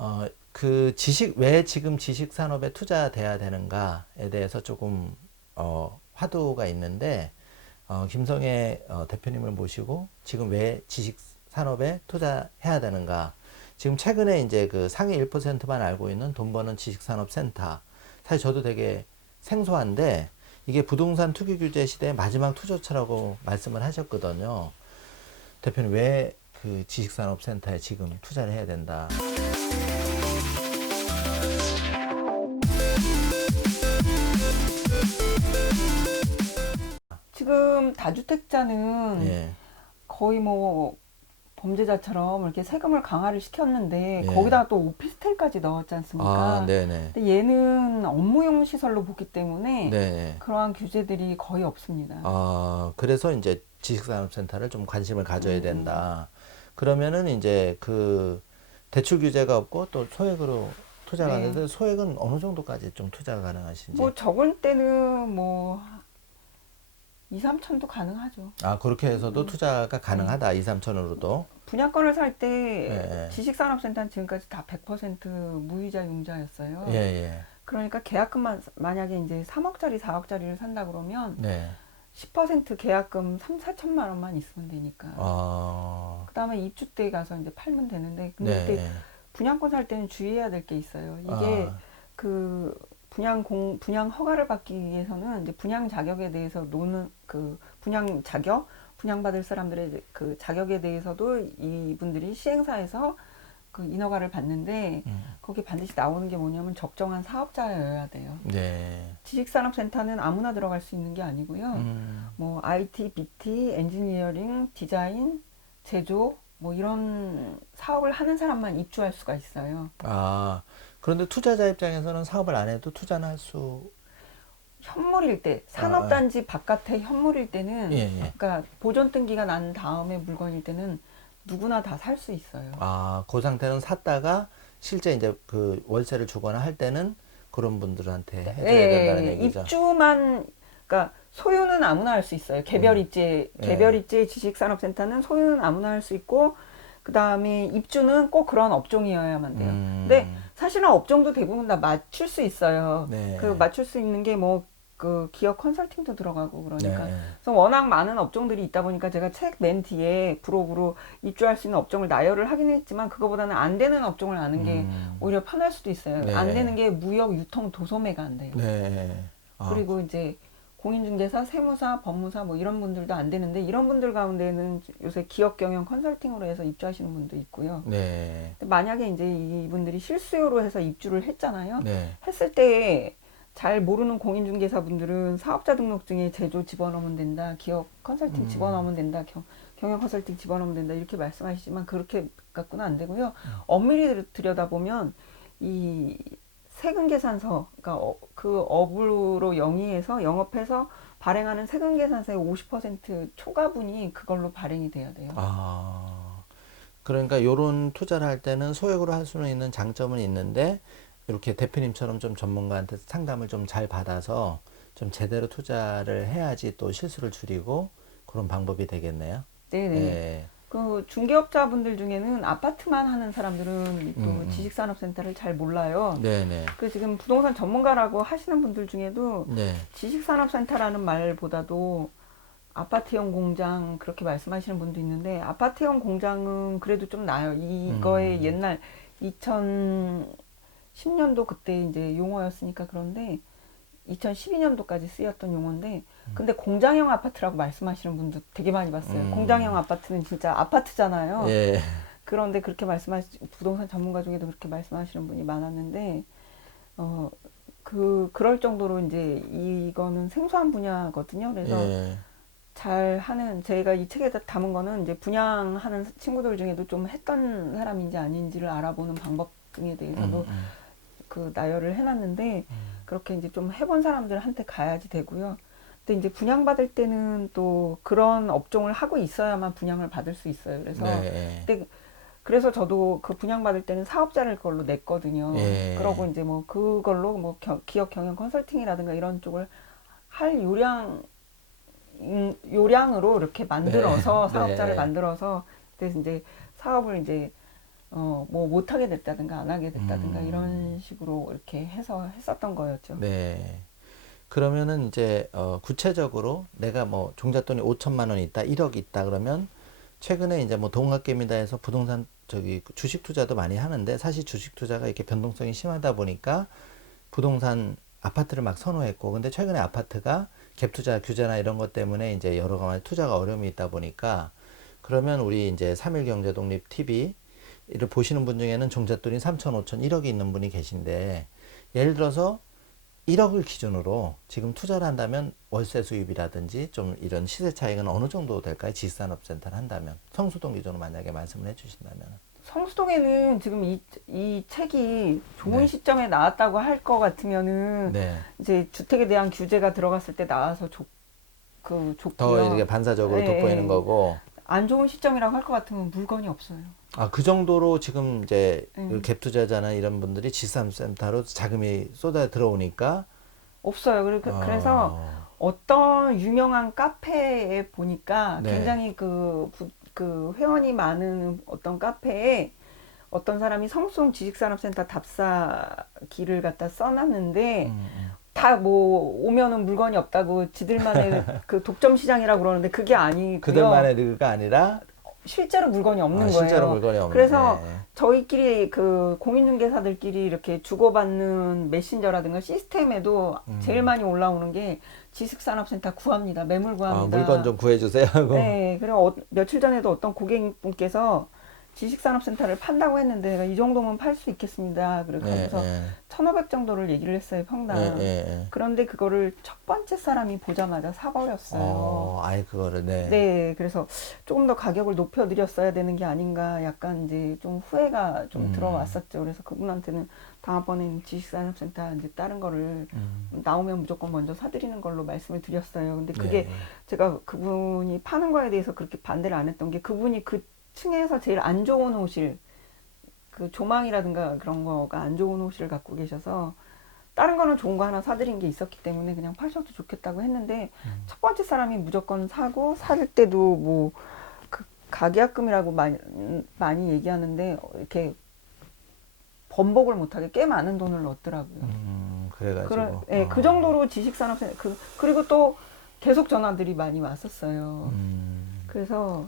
어, 그 지식 왜 지금 지식 산업에 투자돼야 되는가에 대해서 조금 어, 화두가 있는데 어, 김성애 어, 대표님을 모시고 지금 왜 지식 산업에 투자해야 되는가? 지금 최근에 이제 그 상위 1%만 알고 있는 돈 버는 지식 산업 센터. 사실 저도 되게 생소한데 이게 부동산 투기 규제 시대의 마지막 투자처라고 말씀을 하셨거든요. 대표님 왜 그 지식산업센터에 지금 투자를 해야 된다? 지금 다주택자는 예. 거의 뭐 범죄자처럼 이렇게 세금을 강화를 시켰는데 예. 거기다가 또 오피스텔까지 넣었지 않습니까? 아, 네네. 근데 얘는 업무용 시설로 보기 때문에 네. 그러한 규제들이 거의 없습니다. 아, 그래서 이제 지식산업센터를 좀 관심을 가져야 음. 된다. 그러면은 이제 그 대출 규제가 없고 또 소액으로 투자가 네. 하는데 소액은 어느 정도까지 좀 투자가 가능하신지? 뭐 적을 때는 뭐 2, 3천도 가능하죠. 아, 그렇게 해서도 음. 투자가 가능하다. 2, 3천으로도. 분양권을 살때 네. 지식산업센터는 지금까지 다 100% 무이자 융자였어요. 예, 예. 그러니까 계약금만 만약에 이제 3억짜리, 4억짜리를 산다 그러면 네. 10% 계약금 3, 4천만 원만 있으면 되니까. 어. 그다음에 입주 때 가서 이제 팔면 되는데 근데 네. 그때 분양권 살 때는 주의해야 될 게 있어요. 이게 아, 그 분양 공 분양 허가를 받기 위해서는 이제 분양 자격에 대해서 노는 그 분양 자격 분양받을 사람들의 그 자격에 대해서도 이분들이 시행사에서 그 인허가를 받는데 음. 거기 반드시 나오는 게 뭐냐면 적정한 사업자여야 돼요. 네. 지식산업센터는 아무나 들어갈 수 있는 게 아니고요. 음. 뭐 IT, BT, 엔지니어링, 디자인, 제조 뭐 이런 사업을 하는 사람만 입주할 수가 있어요. 아, 그런데 투자자 입장에서는 사업을 안 해도 투자는 할 수, 현물일 때 산업단지 바깥에 현물일 때는 아, 예, 예. 그러니까 보존 등기가 난 다음에 물건일 때는 누구나 다 살 수 있어요. 아, 그 상태는 샀다가 실제 이제 그 월세를 주거나 할 때는 그런 분들한테 해줘야 예, 된다는 예, 얘기죠. 입주만 그러니까 소유는 아무나 할 수 있어요. 개별 음. 입지 예. 개별 입지 지식산업센터는 소유는 아무나 할 수 있고 그다음에 입주는 꼭 그런 업종이어야만 돼요. 음. 근데 사실은 업종도 대부분 다 맞출 수 있어요. 네. 그 맞출 수 있는 게 뭐 그 기업 컨설팅도 들어가고 그러니까. 네. 그래서 워낙 많은 업종들이 있다 보니까 제가 책 맨 뒤에 부록으로 입주할 수 있는 업종을 나열을 하긴 했지만 그거보다는 안 되는 업종을 아는 게 음. 오히려 편할 수도 있어요. 네. 안 되는 게 무역, 유통, 도소매가 안 돼요. 네. 아, 그리고 이제 공인중개사, 세무사, 법무사 뭐 이런 분들도 안 되는데 이런 분들 가운데는 요새 기업 경영 컨설팅으로 해서 입주하시는 분도 있고요. 네. 만약에 이제 이분들이 실수요로 해서 입주를 했잖아요. 네. 했을 때 잘 모르는 공인중개사 분들은 사업자 등록증에 제조 집어넣으면 된다, 기업 컨설팅 음. 집어넣으면 된다, 경, 경영 컨설팅 집어넣으면 된다 이렇게 말씀하시지만 그렇게 갖고는 안 되고요. 음. 엄밀히 들여다보면 이 세금 계산서, 그러니까 어, 그 업으로 영위해서 영업해서 발행하는 세금 계산서의 50% 초과분이 그걸로 발행이 돼야 돼요. 아, 그러니까 요런 투자를 할 때는 소액으로 할 수는 있는 장점은 있는데 이렇게 대표님처럼 좀 전문가한테 상담을 좀 잘 받아서 좀 제대로 투자를 해야지 또 실수를 줄이고 그런 방법이 되겠네요. 네네. 네. 그 중개업자분들 중에는 아파트만 하는 사람들은 또 음, 음. 지식산업센터를 잘 몰라요. 네, 네. 그 지금 부동산 전문가라고 하시는 분들 중에도 네. 지식산업센터라는 말보다도 아파트형 공장 그렇게 말씀하시는 분도 있는데 아파트형 공장은 그래도 좀 나아요. 이거의 음. 옛날 2010년도 그때 이제 용어였으니까 그런데 2012년도까지 쓰였던 용어인데 근데 공장형 아파트라고 말씀하시는 분도 되게 많이 봤어요. 음. 공장형 아파트는 진짜 아파트잖아요. 예. 그런데 그렇게 말씀하시 부동산 전문가 중에도 그렇게 말씀하시는 분이 많았는데 어 그 그럴 정도로 이제 이거는 생소한 분야거든요. 그래서 예. 잘 하는 제가 이 책에 다 담은 거는 이제 분양하는 친구들 중에도 좀 했던 사람인지 아닌지를 알아보는 방법 등에 대해서도 음, 음. 그 나열을 해놨는데 그렇게 이제 좀 해본 사람들한테 가야지 되고요. 근데 이제 분양받을 때는 또 그런 업종을 하고 있어야만 분양을 받을 수 있어요. 그래서 네. 근데 그래서 저도 그 분양받을 때는 사업자를 그걸로 냈거든요. 예. 그러고 이제 뭐 그걸로 뭐 겨- 기업 경영 컨설팅이라든가 이런 쪽을 할 요량 음, 요량으로 이렇게 만들어서 네. 사업자를 네. 만들어서 그래서 이제 사업을 이제 어, 뭐 못하게 됐다든가 안 하게 됐다든가 음. 이런 식으로 이렇게 해서 했었던 거였죠. 네. 그러면은 이제 어 구체적으로 내가 뭐 종잣돈이 5천만 원 있다, 1억 있다 그러면 최근에 이제 뭐 동학개미다 해서 부동산 저기 주식 투자도 많이 하는데 사실 주식 투자가 이렇게 변동성이 심하다 보니까 부동산 아파트를 막 선호했고 근데 최근에 아파트가 갭 투자 규제나 이런 것 때문에 이제 여러 가지 투자가 어려움이 있다 보니까 그러면 우리 이제 3일 경제 독립 TV 를 보시는 분 중에는 종잣돈이 3천, 5천, 1억이 있는 분이 계신데 예를 들어서 1억을 기준으로 지금 투자를 한다면 월세 수입이라든지 좀 이런 시세 차익은 어느 정도 될까요? 지산업센터를 한다면 성수동 기준으로 만약에 말씀을 해주신다면 성수동에는 지금 이, 이 책이 좋은 네. 시점에 나왔다고 할 것 같으면은 네. 이제 주택에 대한 규제가 들어갔을 때 나와서 좋, 그더 좋고요. 이렇게 반사적으로 네. 돋보이는 거고 안 좋은 시점이라고 할 것 같으면 물건이 없어요. 아 그 정도로 지금 이제 음. 그갭 투자자나 이런 분들이 지산센터로 자금이 쏟아 들어오니까 없어요. 그래- 그- 그래서 어, 어떤 유명한 카페에 보니까 네. 굉장히 그, 부- 그 회원이 많은 어떤 카페에 어떤 사람이 성수동 지식산업센터 답사기를 갖다 써놨는데 음, 음. 다뭐 오면은 물건이 없다고 지들만의 그 독점 시장이라고 그러는데 그게 아니고요. 그들만의 르가 아니라 실제로 물건이 없는 아, 거예요. 실제로 물건이 없는 그래서 네. 저희끼리 그 공인중개사들끼리 이렇게 주고받는 메신저라든가 시스템에도 음. 제일 많이 올라오는 게 지식산업센터 구합니다. 매물 아, 구합니다. 물건 좀 구해주세요 하고 네, 그리고 어, 며칠 전에도 어떤 고객분께서 지식산업센터를 판다고 했는데 이 정도면 팔 수 있겠습니다. 그래서 네, 네. 1,500 정도를 얘기를 했어요, 평당. 네, 네, 네. 그런데 그거를 첫 번째 사람이 보자마자 사버렸어요. 어, 아예 그거를 네. 네, 그래서 조금 더 가격을 높여드렸어야 되는 게 아닌가 약간 이제 좀 후회가 좀 음. 들어왔었죠. 그래서 그분한테는 다음번에는 지식산업센터 이제 다른 거를 음. 나오면 무조건 먼저 사드리는 걸로 말씀을 드렸어요. 근데 그게 네. 제가 그분이 파는 거에 대해서 그렇게 반대를 안 했던 게 그분이 그 층에서 제일 안 좋은 호실, 그 조망이라든가 그런 거가 안 좋은 호실을 갖고 계셔서 다른 거는 좋은 거 하나 사드린 게 있었기 때문에 그냥 파셔도 좋겠다고 했는데 음. 첫 번째 사람이 무조건 사고 살 때도 뭐 그 가계약금이라고 많이 많이 얘기하는데 이렇게 번복을 못하게 꽤 많은 돈을 넣었더라고요. 음, 그래가지고 그런, 예, 어. 그 정도로 지식산업센터 그 그리고 또 계속 전화들이 많이 왔었어요. 음, 그래서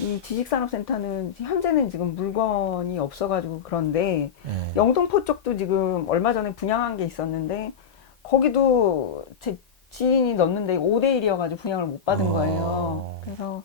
이 지식산업센터는 현재는 지금 물건이 없어가지고 그런데 네. 영등포 쪽도 지금 얼마 전에 분양한 게 있었는데 거기도 제 지인이 넣는데 5대 1이어가지고 분양을 못 받은 어. 거예요. 그래서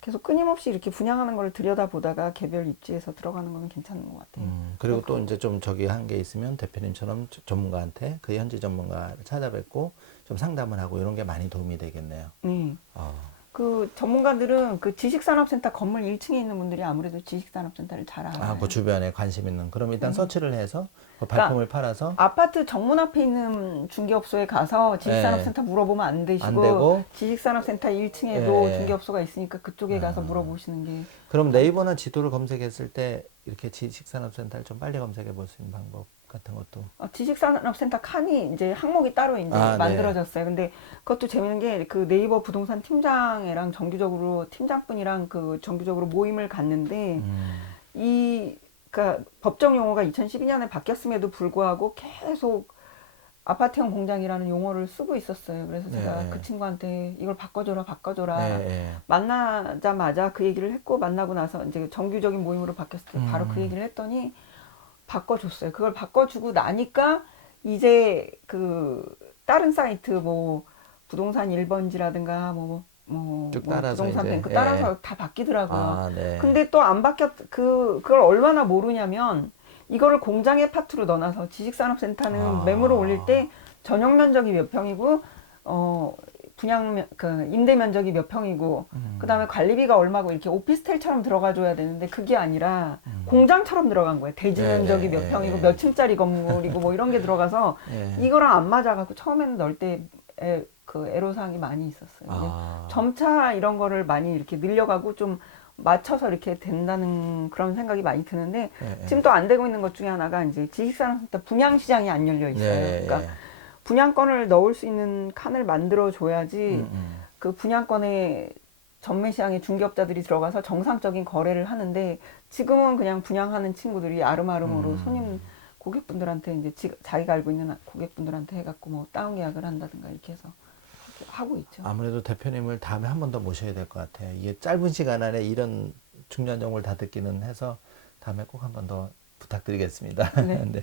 계속 끊임없이 이렇게 분양하는 걸 들여다 보다가 개별 입지에서 들어가는 건 괜찮은 것 같아요. 음, 그리고 또 이제 좀 저기 한 게 있으면 대표님처럼 저- 전문가한테 그 현지 전문가를 찾아뵙고 좀 상담을 하고 이런 게 많이 도움이 되겠네요. 네. 어. 그 전문가들은 그 지식산업센터 건물 1층에 있는 분들이 아무래도 지식산업센터를 잘 알아요. 아, 그 주변에 관심 있는. 그럼 일단 음. 서치를 해서 그 그러니까 발품을 팔아서 아파트 정문 앞에 있는 중개업소에 가서 지식산업센터 물어보면 안 되시고 네. 안 되고 지식산업센터 1층에도 예. 중개업소가 있으니까 그쪽에 가서 아. 물어보시는 게 그럼 네이버나 지도를 검색했을 때 이렇게 지식산업센터를 좀 빨리 검색해 볼 수 있는 방법 같은 것도 어, 지식산업센터 칸이 이제 항목이 따로 이제 아, 네. 만들어졌어요. 근데 그것도 재밌는 게 그 네이버 부동산 팀장이랑 정규적으로 팀장분이랑 그 정규적으로 모임을 갔는데 음, 이 그러니까 법정 용어가 2012년에 바뀌었음에도 불구하고 계속 아파트형 공장이라는 용어를 쓰고 있었어요. 그래서 제가 네. 그 친구한테 이걸 바꿔줘라, 바꿔줘라. 네, 네. 만나자마자 그 얘기를 했고 만나고 나서 이제 정규적인 모임으로 바뀌었을 때 바로 음. 그 얘기를 했더니 바꿔줬어요. 그걸 바꿔주고 나니까 이제 그 다른 사이트 뭐 부동산 1번지라든가 뭐, 뭐, 쭉뭐 부동산 뱅크 예. 따라서 다 바뀌더라고요. 아, 네. 근데 또 안 바뀌었 그 그걸 얼마나 모르냐면 이거를 공장의 파트로 넣어놔서 지식산업센터는 아. 매물을 올릴 때 전용 면적이 몇 평이고 어 분양 면- 그 임대 면적이 몇 평이고 음. 그다음에 관리비가 얼마고 이렇게 오피스텔처럼 들어가 줘야 되는데 그게 아니라 음. 공장처럼 들어간 거예요. 대지 네, 면적이 네, 몇 네, 평이고 네. 몇 층짜리 건물이고 뭐 이런 게 들어가서 예. 이거랑 안 맞아 갖고 처음에는 넣을 때그 애로사항이 많이 있었어요. 아. 점차 이런 거를 많이 이렇게 늘려가고 좀 맞춰서 이렇게 된다는 그런 생각이 많이 드는데 예, 예. 지금 또 안 되고 있는 것 중에 하나가 이제 지식산업센터 분양 시장이 안 열려 있어요. 네, 그러니까 분양권을 넣을 수 있는 칸을 만들어 줘야지 음, 음. 그 분양권에 전매 시장에 중개업자들이 들어가서 정상적인 거래를 하는데 지금은 그냥 분양하는 친구들이 아름아름으로 음. 손님 고객분들한테 이제 지, 자기가 알고 있는 고객분들한테 해갖고 뭐 다운 계약을 한다든가 이렇게 해서 그렇게 하고 있죠. 아무래도 대표님을 다음에 한 번 더 모셔야 될 것 같아요. 이게 짧은 시간 안에 이런 중요한 정보를 다 듣기는 해서 다음에 꼭 한 번 더 부탁드리겠습니다. 네. 네.